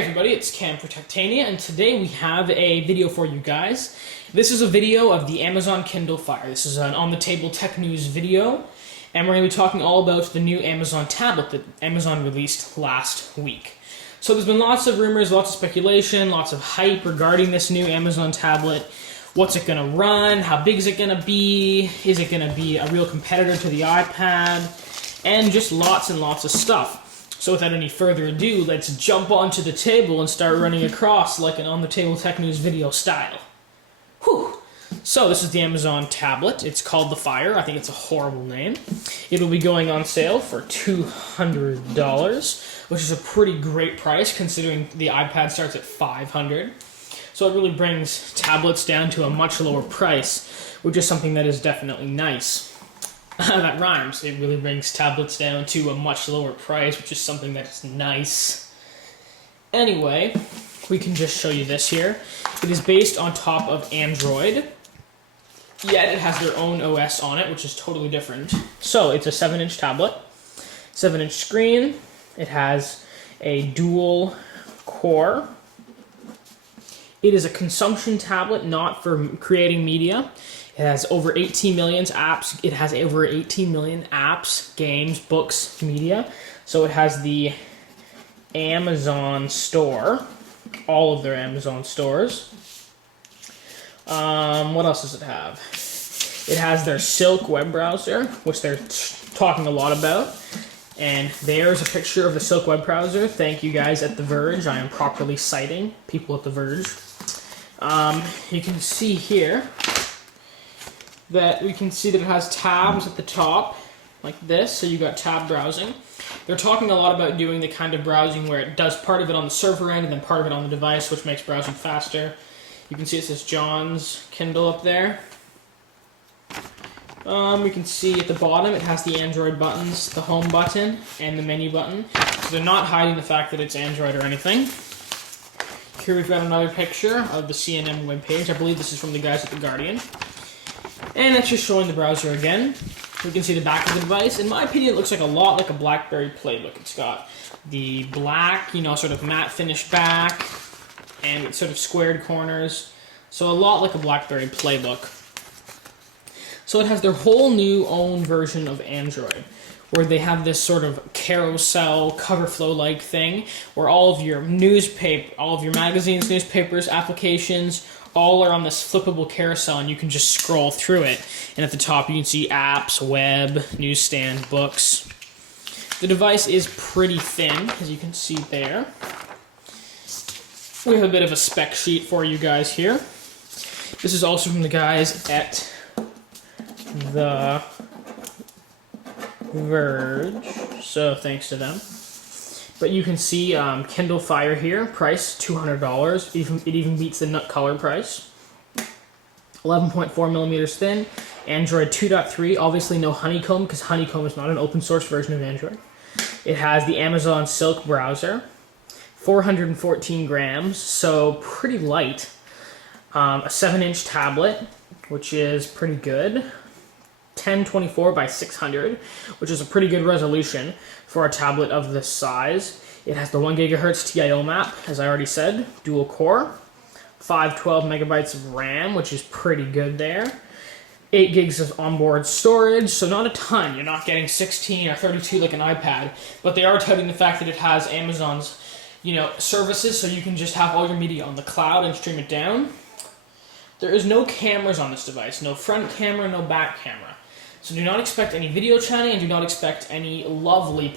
Hey everybody, it's Cam for oTTtn, and today we have a video for you guys. This is a video of the Amazon Kindle Fire. This is an on-the-table tech news video, and we're going to be talking all about the new Amazon tablet that Amazon released last week. So there's been lots of rumors, lots of speculation, lots of hype regarding this new Amazon tablet. What's it going to run? How big is it going to be? Is it going to be a real competitor to the iPad? And just lots and lots of stuff. So without any further ado, let's jump onto the table and start running across like an on-the-table tech news video style. Whew. So this is the Amazon tablet. It's called the Fire. I think it's a horrible name. It will be going on sale for $200, which is a pretty great price considering the iPad starts at $500. So it really brings tablets down to a much lower price, which is something that is definitely nice. That rhymes. It really brings tablets down to a much lower price, which is something that is nice. Anyway, we can just show you this here. It is based on top of Android, yet it has their own OS on it, which is totally different. So it's a 7-inch tablet, 7-inch screen. It has a dual core. It is a consumption tablet, not for creating media. It has over 18 million apps. It has over 18 million apps, games, books, media. So it has the Amazon store, all of their Amazon stores. What else does it have? It has their Silk web browser, which they're talking a lot about. And there's a picture of the Silk web browser. Thank you guys at The Verge. I am properly citing people at The Verge. You can see here that we can see that it has tabs at the top, like this, so you got tab browsing. They're talking a lot about doing the kind of browsing where it does part of it on the server end and then part of it on the device, which makes browsing faster. You can see it says John's Kindle up there. We can see at the bottom it has the Android buttons, the home button, and the menu button. So they're not hiding the fact that it's Android or anything. Here we've got another picture of the CNN webpage. I believe this is from the guys at The Guardian. And it's just showing the browser again. We can see the back of the device. In my opinion, it looks like a lot like a BlackBerry Playbook. It's got the black, sort of matte finish back, and it's sort of squared corners. So a lot like a BlackBerry Playbook. So it has their whole new own version of Android, where they have this sort of carousel, cover flow-like thing, where all of your magazines, newspapers, applications, all are on this flippable carousel, and you can just scroll through it. And at the top, you can see apps, web, newsstand, books. The device is pretty thin, as you can see there. We have a bit of a spec sheet for you guys here. This is also from the guys at The Verge, so thanks to them. But you can see Kindle Fire here, price $200. It even beats the nut color price. 11.4 millimeters thin, Android 2.3. Obviously no Honeycomb, because Honeycomb is not an open source version of Android. It has the Amazon Silk browser, 414 grams, so pretty light. A 7-inch tablet, which is pretty good. 1024 by 600, which is a pretty good resolution for a tablet of this size. It has the 1 GHz TIO map, as I already said, dual core, 512 megabytes of RAM, which is pretty good there. 8 gigs of onboard storage, so not a ton. You're not getting 16 or 32 like an iPad, but they are touting the fact that it has Amazon's, services, so you can just have all your media on the cloud and stream it down. There is no cameras on this device, no front camera, no back camera. So do not expect any video chatting and do not expect any lovely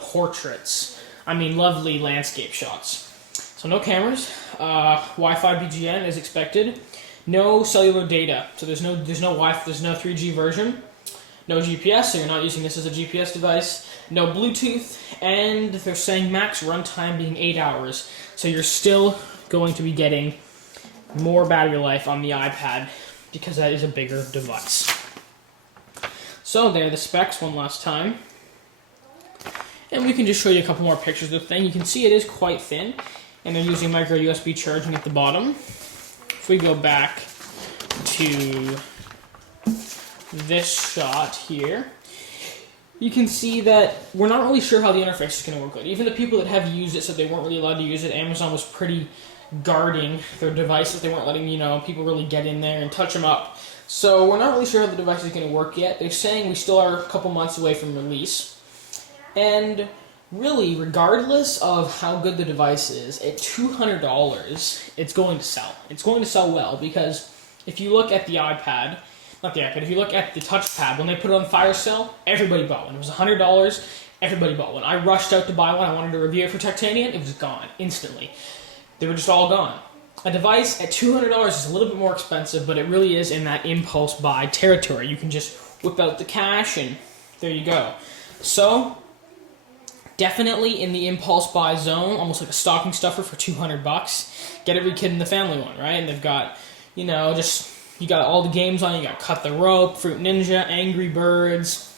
lovely landscape shots. So no cameras, Wi-Fi BGN is expected, no cellular data. So there's no Wi-Fi, there's no 3G version, no GPS, so you're not using this as a GPS device, no Bluetooth, and they're saying max runtime being 8 hours. So you're still going to be getting more battery life on the iPad because that is a bigger device. So there are the specs one last time. And we can just show you a couple more pictures of the thing. You can see it is quite thin, and they're using micro USB charging at the bottom. If we go back to this shot here, you can see that we're not really sure how the interface is going to work. Even the people that have used it said they weren't really allowed to use it. Amazon was pretty guarding their devices. They weren't letting, people really get in there and touch them up. So we're not really sure how the device is going to work yet. They're saying we still are a couple months away from release. And really, regardless of how good the device is, at $200, it's going to sell. It's going to sell well, because if you look at the iPad, not the iPad, if you look at the touchpad, when they put it on fire sale, everybody bought one. It was $100, everybody bought one. I rushed out to buy one. I wanted to review it for Titanium. It was gone instantly. They were just all gone. A device at $200 is a little bit more expensive, but it really is in that impulse buy territory. You can just whip out the cash, and there you go. So definitely in the impulse buy zone, almost like a stocking stuffer for $200. Get every kid in the family one, right? And they've got, you got all the games on. You got Cut the Rope, Fruit Ninja, Angry Birds.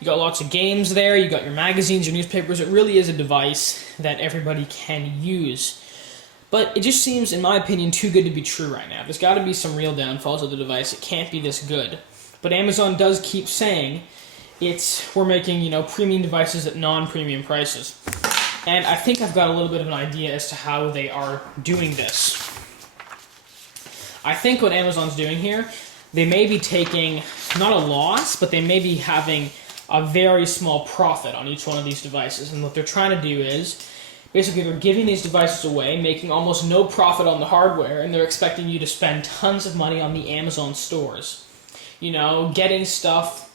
You got lots of games there. You got your magazines, your newspapers. It really is a device that everybody can use. But it just seems, in my opinion, too good to be true right now. There's got to be some real downfalls of the device. It can't be this good. But Amazon does keep saying we're making, premium devices at non-premium prices. And I think I've got a little bit of an idea as to how they are doing this. I think what Amazon's doing here, they may be taking, not a loss, but they may be having a very small profit on each one of these devices. And what they're trying to do is, basically they're giving these devices away, making almost no profit on the hardware, and they're expecting you to spend tons of money on the Amazon stores. Getting stuff,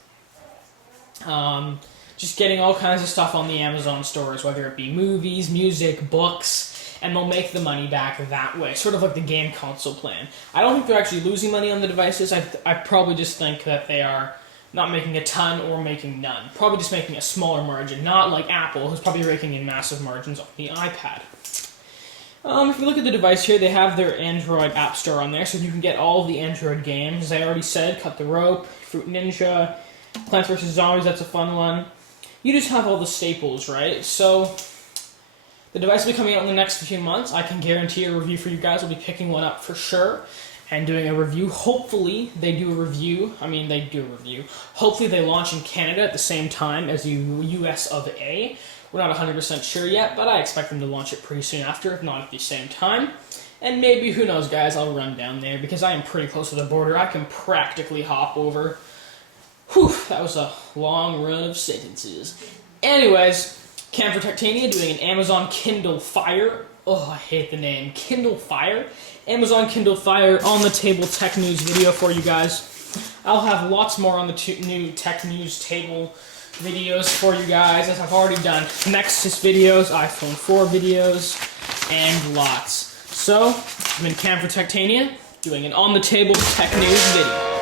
just getting all kinds of stuff on the Amazon stores, whether it be movies, music, books, and they'll make the money back that way, sort of like the game console plan. I don't think they're actually losing money on the devices. I probably just think that they are not making a ton or making none. Probably just making a smaller margin, not like Apple, who's probably raking in massive margins on the iPad. If you look at the device here, they have their Android App Store on there, so you can get all of the Android games. As I already said, Cut the Rope, Fruit Ninja, Plants vs. Zombies, that's a fun one. You just have all the staples, right? So the device will be coming out in the next few months. I can guarantee a review for you guys. I'll be picking one up for sure and doing a review. Hopefully they do a review. Hopefully they launch in Canada at the same time as the US of A. We're not 100% sure yet, but I expect them to launch it pretty soon after, if not at the same time. And maybe, who knows, guys, I'll run down there because I am pretty close to the border. I can practically hop over. Whew, that was a long run of sentences. Anyways, Cam for Titania doing an Amazon Kindle Fire. Oh, I hate the name. Kindle Fire. Amazon Kindle Fire on the table tech news video for you guys. I'll have lots more on the new tech news table videos for you guys, as I've already done Nexus videos, iPhone 4 videos, and lots. So, I've been Cam for Titania doing an on the table tech news video.